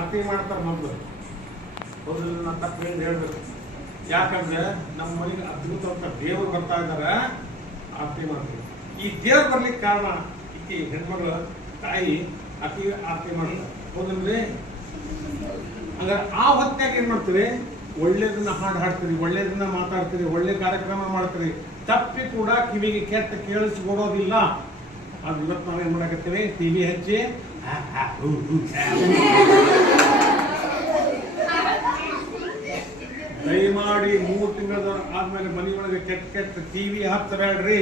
ಆರತಿ ಮಾಡ್ತಾರೆ ಮೊದಲು. ಮೊದಲು ನಾನು ತಪ್ಪು ಹೇಳ್ಬೇಕು. ಯಾಕಂದ್ರೆ ನಮ್ಮ ಮನೆಗೆ ಅದ್ಭುತ ಅಂತ ದೇವರು ಬರ್ತಾ ಇದ್ದಾರೆ, ಆರತಿ ಮಾಡ್ತೀವಿ. ಈ ದೇವ್ರು ಬರ್ಲಿಕ್ಕೆ ಕಾರಣ ಈಕೆ ಹೆಣ್ಮಗಳು ತಾಯಿ ಆಕೆ ಆರತಿ ಮಾಡ್ತಾರೆ. ಹೌದಲ್ರಿ? ಅಂದ್ರೆ ಆ ಹೊತ್ತಾಗ ಏನ್ ಮಾಡ್ತೀರಿ? ಒಳ್ಳೇದನ್ನ ಹಾಡ್ತೀರಿ, ಒಳ್ಳೇದನ್ನ ಮಾತಾಡ್ತೀರಿ, ಒಳ್ಳೆ ಕಾರ್ಯಕ್ರಮ ಮಾಡ್ತೀರಿ. ತಪ್ಪಿ ಕೂಡ ಕಿವಿಗೆ ಕೆಟ್ಟ ಕೇಳಿಸ್ಕೊಡೋದಿಲ್ಲ. ಅದು ಇವತ್ತು ನಾವು ಏನ್ ಮಾಡಕತ್ತೀವಿ? ಟಿವಿ ಹಚ್ಚಿ ದಯಮಾಡಿ 3 ತಿಂಗಳ ಆದ್ಮೇಲೆ ಮನೆಯೊಳಗೆ ಕೆಟ್ಟ ಟಿವಿ ಹಚ್ಚಬೇಡ್ರಿ.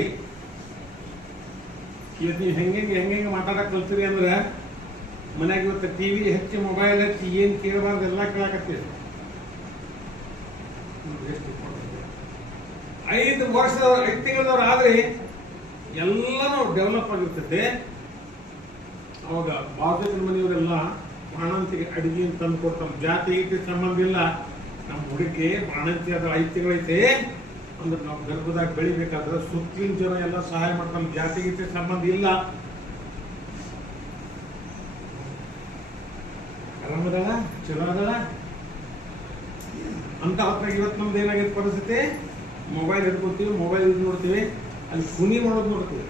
ಇವತ್ತು ನೀವು ಹೆಂಗೆ ಮಾತಾಡಕ್ ಕಲ್ತೀರಿ ಅಂದ್ರೆ ಮನ್ಯಾಗ ಇವತ್ತು ಟಿವಿ ಹಚ್ಚಿ ಮೊಬೈಲ್ ಹಚ್ಚಿ ಏನ್ ಕೇಳಬಾರ್ದು ಎಲ್ಲ ಕೇಳಾಕತ್ತೀವಿ. 5 ತಿಂಗಳದವ್ರು ಆದ್ರೆ ಎಲ್ಲನೂ ಡೆವಲಪ್ ಆಗಿರ್ತೈತೆ. ಅವಾಗ ಬಾಜುಕಿನ ಮನೆಯವರೆಲ್ಲ ಬಾಣಂತಿಗೆ ಅಡಿಗೆ ತಂದು ಕೊಡ್ತಾರೆ. ಜಾತಿ ಗೀತಿ ಸಂಬಂಧ ಇಲ್ಲ. ನಮ್ಮ ಹುಡುಗಿ ಬಾಣಂತಿ ಅದು 5 ತಿಂಗಳೈತೆ ಅಂದ್ರೆ ನಾವು ಗರ್ಭದಾಗ ಬೆಳಿಬೇಕಾದ್ರೆ ಸುತ್ತಲಿನ ಜನ ಎಲ್ಲ ಸಹಾಯ ಮಾಡ್ತಾರೆ. ಜಾತಿ ಗೀತಿ ಸಂಬಂಧ ಇಲ್ಲ. ಆರಾಮದಲ್ಲ, ಚಲೋ ಅದಲ್ಲ ಅಂತ ಹೊತ್ತಾಗ ಇವತ್ತು ನಮ್ದು ಏನಾಗಿದೆ ಪರಿಸ್ಥಿತಿ? ಮೊಬೈಲ್ ಹಿಡ್ಕೊತೀವಿ, ಮೊಬೈಲ್ ಯೂಸ್ ನೋಡ್ತೀವಿ, ಅಲ್ಲಿ ಕುನಿ ಮಾಡೋದು ನೋಡ್ತೀವಿ.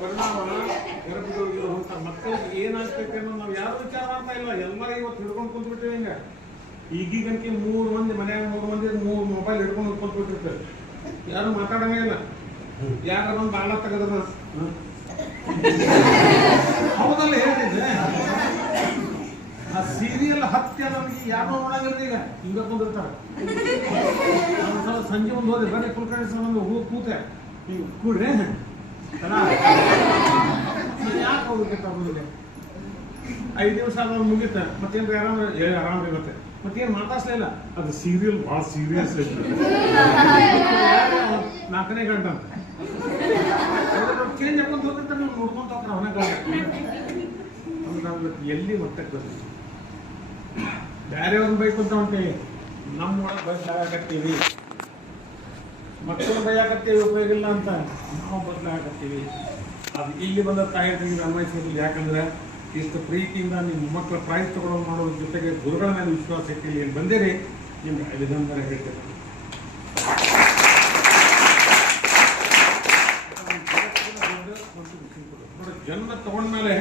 ಪರಿಣಾಮ ಗರ್ಭದೊಳಗಿರುವಂತ ಮಕ್ಕಳಿಗೆ ಏನಾಗ್ತೈತೆ ಅನ್ನೋ ನಾವು ಯಾರು ವಿಚಾರ ಮಾಡ್ತಾ ಇಲ್ಲ. ಎಲ್ಲರೂ ಇವತ್ತು ಹಿಡ್ಕೊಂಡು ಕುಂತ್ಬಿಟ್ಟಿವಿ. ಹಿಂಗ ಈಗೀಗಂತ 3 ಮಂದಿ ಮನ್ಯಾಗ 3 ಮಂದಿ 3 ಮೊಬೈಲ್ ಹಿಡ್ಕೊಂಡು ಕುಂತ್ಬಿಟ್ಟಿರ್ತಾರೆ. ಯಾರು ಮಾತಾಡಂಗೇ ಇಲ್ಲ. ಯಾರ ಒಂದು ಬಾಳ ತೆಗದ್ರ ಹೌದಲ್ಲ ಹೇಳಿದ್ದೆ. ಆ ಸೀರಿಯಲ್ ಹತ್ಯೆ ನಮಗೆ ಯಾರೋ ನೋಡಂಗಿಲ್ಲ. ಈಗ ಹಿಂಗ ಕುಂದಿರ್ತಾರೆ. ಒಂದ್ಸಲ ಸಂಜೆ ಮುಂದೆ ಹೋದೆ, ಬರೀ ಕುಲ್ಕರ್ಣಿ ಸಂಬಂಧ ಕೂತೆ ಹಿಂಗ ಕೂಡ್ರಿ ಯಾಕೆ ಹೋಗ್ಲಿಕ್ಕೆ ತಗೊಂಡಿದೆ. 5 ದಿವಸ ಆದ್ಮೇಲೆ ಮುಗಿತ. ಮತ್ತೇನ್ರಿ ಆರಾಮ್ ಇರುತ್ತೆ. ಮತ್ತೇನು ಮಾತಾಡ್ಸಲಿಲ್ಲ. ಅದು ಸೀರಿಯಲ್ ಭಾಳ ಸೀರಿಯಸ್ ಐತೆ. 4ನೇ ಗಂಟೆ ಅಂತ ಚೇಂಜ್ ಹಾಕೊಂಡ್ ಹೋಗಿರ್ತಾರೆ. ನೀವು ನೋಡ್ಕೊಂತ ಹೋಗ್ತಾರೆ ಅವನ ಎಲ್ಲಿ ಮಟ್ಟಕ್ಕೆ ಬರ್ತೀವಿ. ಬೇರೆಯವ್ರನ್ನ ಬೈಕೊಂತ ಹೊಂಟೇವಿ, ನಮ್ಮ ಒಳಗೆ ಬದಲಾಗತ್ತೀವಿ. ಮಕ್ಕಳು ಬೈಯಾಕತ್ತೀವಿ ಉಪಯೋಗ ಇಲ್ಲ ಅಂತ ನಾವು ಬದಲಾಗತ್ತೀವಿ. ಅದು ಇಲ್ಲಿ ಬಂದ ತಾಯಿಗಳಿಗೆ ಅನ್ವಯಿಸೋದಿಲ್ಲ. ಯಾಕಂದ್ರೆ ಇಷ್ಟು ಪ್ರೀತಿಯಿಂದ ನಿಮ್ಮ ಮಕ್ಕಳ ಪ್ರೈಸ್ ತಗೊಳ್ಳೋದು ಮಾಡೋದ್ರ ಜೊತೆಗೆ ಗುರುಗಳ ಮೇಲೆ ವಿಶ್ವಾಸ ಇಟ್ಟಿಲ್ಲ. ಏನು ಬಂದಿರಿ ನಿಮ್ಗೆ ಅಭಿನಂದನೆ ಹೇಳ್ತೇನೆ. ನೋಡಿ, ಜನ್ಮ ತಗೊಂಡ್ಮೇಲೆ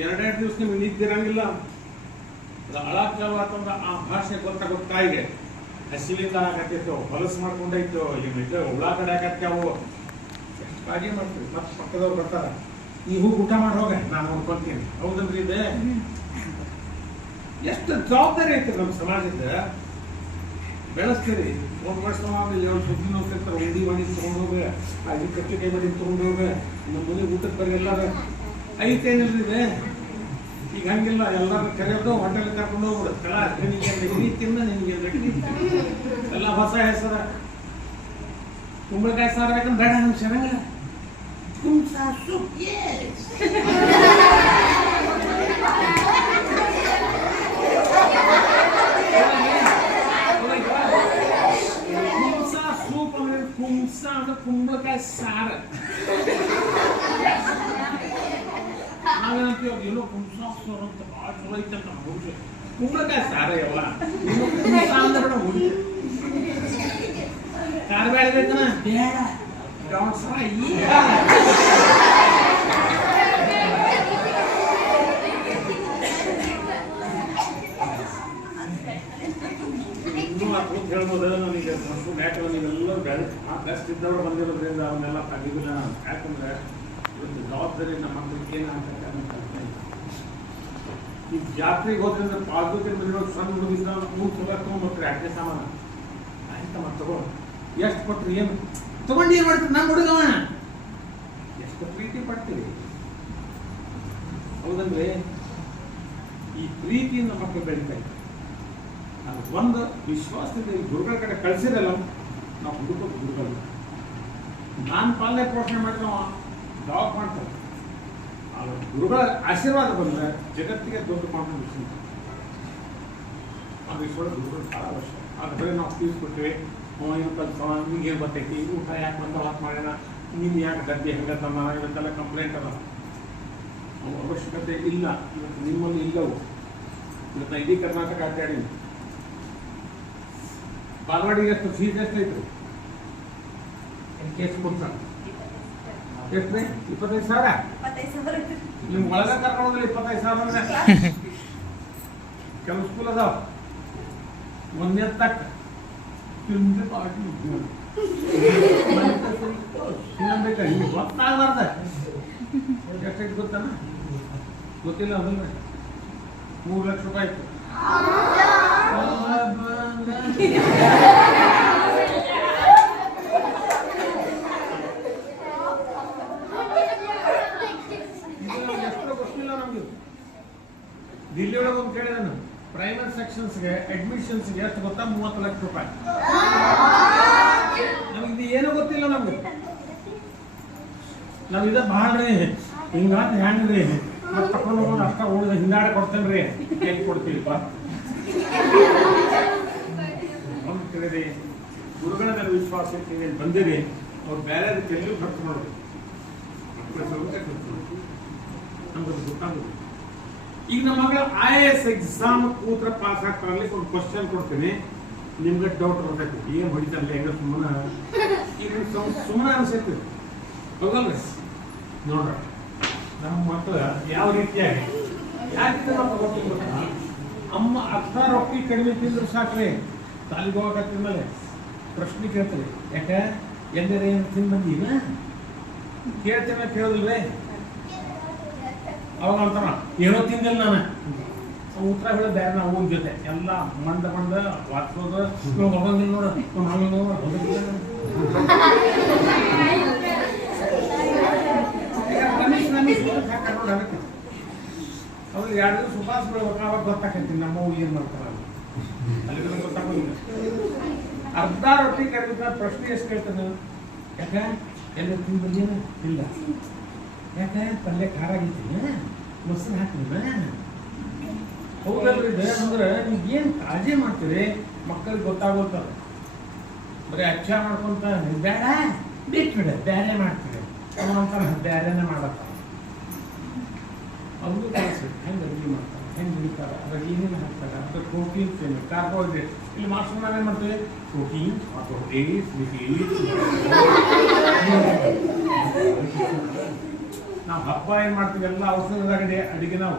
2 ದಿವಸ ನಿಮ್ಗೆ ನಿಂತಿರಂಗಿಲ್ಲ. ಅಳಾಕ್ ಚಾಲು ಆತಂದ್ರೆ ಆ ಭಾಷೆ ಗೊತ್ತಾಯಿಗೆ ಹಸಿಲಿಂದ ಆಗತ್ತಿತ್ತು, ಹೊಲಸು ಮಾಡ್ಕೊಂಡೈತು, ಈಗ ಹುಳ ಕಡೆ ಆಗತ್ಯಾವು ಕಾಳಜಿ ಮಾಡ್ತೀವಿ. ಮತ್ತೆ ಪಕ್ಕದವ್ರು ಬರ್ತಾರ, ಈ ಹೋಗಿ ಊಟ ಮಾಡಿ ಹೋಗ, ನಾನು ನೋಡ್ಕೊಳ್ತೀನಿ. ಹೌದಲ್ರಿ? ಇದೆ ಎಷ್ಟು ಜವಾಬ್ದಾರಿ ಐತಿ ನಮ್ಮ ಸಮಾಜದ. ಬೆಳೆಸ್ತೀರಿ. 1 ವರ್ಷ ಇಲ್ಲಿ ಒಂದು ಸುದ್ದಿ ನೋಡ್ತಿರ್ತಾರೆ. ಉಂಡಿ ಮಾಡಿ ತೊಗೊಂಡು ಹೋಗ, ಅಲ್ಲಿ ಕಚ್ಚು ಕೈ ಮಾಡಿ ತೊಗೊಂಡು ಹೋಗ, ನಮ್ಮ ಮನೆ ಊಟಕ್ಕೆ ಬರೀ ಎಲ್ಲಾರ ಐತೇನಿಲ್ರಿ ಇದೆ. ಈಗ ಹಂಗಿಲ್ಲ. ಎಲ್ಲರೂ ಕರೆಯೋದು ಹೋಟೆಲ್ ಕರ್ಕೊಂಡು ಹೋಗ್ಬಿಡುತ್ತೆ. ನಿನಗೆ ತಿನ್ನ, ನಿನಗೆ ಎಲ್ಲ ಹೊಸ ಹೆಸರ. ಕುಂಬಳಕಾಯಿ ಸಾರು ಬೇಕಂದ್ರೆ ಬೇಡ, ನಮ್ಗೆ ಚೆನ್ನಾಗಿಲ್ಲ. ಸೂಪ್ ಅಂದ್ರೆ ಕುಂಸ ಅಂದ್ರೆ ಕುಂಬಳಕಾಯಿ ಸಾರು. ನಾವೇನಂತೀವಿ ಏನೋ ಕುಂಸ ಸಾರು ಅಂತ ಭಾಳ ಚಲೋ ಐತಂತ. ಕುಂಬಳಕಾಯಿ ಸಾರ ಯಾವ ಕುಂಸ ಅಂದ್ರೆ ಬೇಡ, ಹುಡಿ ಖಾರ ಬೇಡ ಬೇಕನ ಬೇಡ. ಹೇಳ್ಬೋದು ನನಗೆ ಯಾಕಂದ್ರೆ ನೀವೆಲ್ಲರೂ ಬೆಸ್ಟ್ ಇದ್ದವ್ರು ಬಂದಿರೋದ್ರಿಂದ ಅವನ್ನೆಲ್ಲ ತೆಗಿದಿಲ್ಲ ನಾನು. ಯಾಕಂದ್ರೆ ಇವತ್ತು ಜವಾಬ್ದಾರಿ ನಮ್ಮ ಮಕ್ಕಳಿಗೆ ಏನಾಗ್ತದೆ. ಈ ಜಾತ್ರೆಗೆ ಹೋದ್ರಿಂದ ಪಾಲ್ಗೋತಿನ ಬಂದಿರೋ ಸಣ್ಣ ಹುಡುಗಿಂದ 3 ಸಲ ತೊಗೊಂಡ್ಬರ್ತೀರಿ ಅಡ್ಗೆ ಸಾಮಾನ ಆಯ್ತಾ. ಮತ್ತೆ ತಗೊಂಡು ಎಷ್ಟು ಕೊಟ್ರಿ, ಏನು ತಗೊಂಡು ಏನು ಮಾಡ್ತೀರಿ? ನಮ್ಮ ಹುಡುಗವ ಎಷ್ಟು ಪ್ರೀತಿ ಪಡ್ತೀವಿ. ಹೌದಂದ್ರೆ ಈ ಪ್ರೀತಿಯಿಂದ ಮಕ್ಕಳು ಬೆಳೀತಾ ಇದ್ದಾರೆ. ಅದು ಒಂದು ವಿಶ್ವಾಸದಿಂದ ಈ ಗುರುಗಳ ಕಡೆ ಕಳಿಸಿರಲ್ಲ, ನಾವು ಹುಡುಕೋದು ಗುರುಗಳು. ನಾನು ಪಾಲನೆ ಪೋಷಣೆ ಮಾಡಿ ನಾವು ಲಾಕ್ ಮಾಡ್ತಾರೆ. ಗುರುಗಳ ಆಶೀರ್ವಾದ ಬಂದರೆ ಜಗತ್ತಿಗೆ ದೊಡ್ಡ ಕಾಂಟ್ರಿಬ್ಯೂಷನ್. ಆ ವಿಶ್ವದ ಗುರುಗಳು ಭಾಳ ವರ್ಷ ಆದರೆ ನಾವು ತಿಳಿಸ್ಕೊಡ್ತೀವಿ. ಏನು ಕಲ್ಸೋಣ, ನಿಮ್ಗೆ ಏನು ಬರ್ತೈತಿ, ಊಟ ಯಾಕೆ ಬಂದ ವಾಕ್ ಮಾಡೋಣ, ನೀನು ಯಾಕೆ ಗದ್ದೆ ಹಂಗತಮ್ಮ ಇವತ್ತೆಲ್ಲ ಕಂಪ್ಲೇಂಟ್ ಅಲ್ಲ, ಅವು ಅವಶ್ಯಕತೆ ಇಲ್ಲ. ಇವತ್ತು ನಿಮ್ಮಲ್ಲಿ ಇಲ್ಲವು. ಇವತ್ತು ನಾ ಇಡೀ ಕರ್ನಾಟಕ ಅಡ್ಡಾಡೀನಿ. ಬಾಗವಾಡಿಗೆ ಎಷ್ಟು ಫೀಸ್ ಎಷ್ಟಾಯ್ತು? ಕೇಸ್ ಕೊಡ್ತಾರ ಎಷ್ಟು? 25,000. ನಿಮ್ಗೆ ಒಳಗ ಕರ್ಕೊಂಡ್ರೆ 25,000 ಅಂದ್ರೆ ಕೆಲವು ಸ್ಕೂಲ್ ಅದಾವ ಒಂದೇ ತಕ್ಕ ಗೊತ್ತಾಗಬಾರ್ದ. ಎಷ್ಟೈತೆ ಗೊತ್ತಾನ? ಗೊತ್ತಿಲ್ಲ ಅದನ್ನ. 3 ಲಕ್ಷ ರೂಪಾಯಿ ಇತ್ತು. ಎಷ್ಟೋ ಗೊತ್ತಿಲ್ಲ ನಮ್ಗೆ. ದಿಲ್ಲಿ ಒಳಗೆ ಒಂದು ಕೇಳಿದ ನಾನು, ಪ್ರೈಮರಿ ಸೆಕ್ಷನ್ಸ್ಗೆ ಅಡ್ಮಿಷನ್ಸ್ಗೆ ಎಷ್ಟು ಗೊತ್ತಾ? 30 ಲಕ್ಷ ರೂಪಾಯಿ. ನಮ್ಗೆ ಏನೂ ಗೊತ್ತಿಲ್ಲ ನಮ್ಗೆ. ನಾವು ಇದ ಭಾಳ್ರಿ ಹಿಂಗಾದ್ರೆ ಹೆಂಗ್ರಿ ಮತ್ತೆ ತಕೊಂಡು ಹೋಗೋದು ಅಷ್ಟ ಉಳಿದ ಹಿಂದಾಡೆ ಕೊಡ್ತೇನ್ರಿ ಹೆಂಗೆ ಕೊಡ್ತೀವಿಪ್ಪ ಅಂತ ತಿಳಿದೆ. ಗುರುಗಳ ಮೇಲೆ ವಿಶ್ವಾಸ ಇರ್ತೀನಿ ಬಂದಿರಿ. ಅವ್ರು ಬೇರೆ ಎಲ್ಲೂ ಖರ್ಚು ಮಾಡೋದು ನಮ್ಗೆ ಗೊತ್ತಾಗೋದು. ಈಗ ನಮ್ಮ ಮಗಳ IAS ಎಕ್ಸಾಮ್ ಕೂತ್ರ ಪಾಸ್ ಆಗ್ತಾರಲ್ಲಿ ಒಂದು ಕ್ವಶನ್ ಕೊಡ್ತೀನಿ. ನಿಮ್ಗೆ ಡೌಟ್ ಬರ್ತೈತಿ, ಏನು ಹೊಡಿತಾರಲ್ಲ ಹೆಂಗ ಸುಮ್ಮನೆ. ಈಗ ಸುಮ್ಮನೆ ಅನ್ಸೈತಿ ಹೌದಲ್ರಿ? ನೋಡ್ರ ನಮ್ಮ ಮಕ್ಕಳು ಯಾವ ರೀತಿಯಾಗಿ ಯಾಕೆ ನಾವು ಗೊತ್ತಿಲ್ಲ. ಅಮ್ಮ ಅರ್ಥ ರೊಟ್ಟಿ ಕಡಿಮೆ ತಿಂದ್ರೆ ಸಾಕ್ರಿ, ತಾಲಿಗೆ ಹೋಗತ್ತಿದ ಮೇಲೆ ಪ್ರಶ್ನೆ ಕೇಳ್ತೀವಿ. ಯಾಕೆ ಎಲ್ಲರೂ ಏನು ತಿಂದು ಬಂದೀವ ಕೇಳ್ತೇನೆ ಕೇಳೋದಿಲ್ವೇ? ಅವಾಗ ಅಂತಾರ ಏನೋ ತಿಂದಿಲ್ಲ ನಾನು. ಉತ್ತರ ಹೇಳೋ ಬೇರೆ ನಾವು ಊನ ಜೊತೆ ಎಲ್ಲ ಮಂಡ ವಾಟ್ಸೋದು ಹೋಗಂಗಿಲ್ಲ ನೋಡು ಅವ್ರು 2 ದಿವಸ ಉಪವಾಸ ಬಿಡ್ಬೇಕು. ಅವಾಗ ಗೊತ್ತಾಕೈತಿ ನಮ್ಮ ಏನು ಮಾಡ್ತಾರ ಅಲ್ಲಿ ಗೊತ್ತಾಗೋದಿಲ್ಲ. ಅರ್ಧ ರೊಟ್ಟಿ ಕರೆದ ಪ್ರಶ್ನೆ ಎಷ್ಟು ಕೇಳ್ತಾನೆ? ಯಾಕೆ ಎಲ್ಲ ತಿಂದು ಬಂದೇನು? ಇಲ್ಲ. ಯಾಕೆ ಪಲ್ಯ ಖಾರ ಆಗೈತಿ, ಮೊಸರು ಹಾಕ್ತೀನ? ಹೌದಲ್ರಿ? ಅಂದ್ರೆ ನೀವು ಏನು ಕಾಳಜಿ ಮಾಡ್ತೀರಿ ಮಕ್ಕಳಿಗೆ ಗೊತ್ತಾಗೋಗ್ತದೆ. ಬರೀ ಅಚ್ಚ ಮಾಡ್ಕೊಂತ ಬೇಡ ಬಿಟ್ಬಿಡ ಬೇರೆ ಮಾಡ್ತೀರಿ ಅಂತಾರ, ಬೇರೆನೇ ಮಾಡತ್ತ. ಅವ್ರಿಗೂ ಕಳಿಸ್ಬೇಕು ಹೆಂಗೆ ಅಡುಗೆ ಮಾಡ್ತಾರೆ, ಹೆಂಗೆ ಹಿಡಿತಾರೆ, ಅದ್ರಾಗ ಏನೇನು ಹಾಕ್ತಾರೆ, ಅದ್ರ ಪ್ರೋಟೀನ್ ಸೇನೆ ಕಾರ್ಬೋಹೈಡ್ರೇಟ್. ಇಲ್ಲಿ ಮಾಸ್ಟರ್ ನಾವೇನು ಮಾಡ್ತೀವಿ? ಪ್ರೋಟೀನ್ ನಾವು ಹಬ್ಬ ಏನು ಮಾಡ್ತೀವಿ ಎಲ್ಲ ಔಷಧದಾಗ ಅಡಿಗೆ ನಾವು.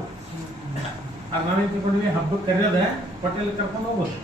ಅದು ನಾವೇನು ತಿಳ್ಕೊಂಡ್ವಿ, ಹಬ್ಬಕ್ಕೆ ಕರೆಯೋದೆ ಹೋಟೆಲ್ ಕರ್ಕೊಂಡು ಹೋಗ್ಬೋದು.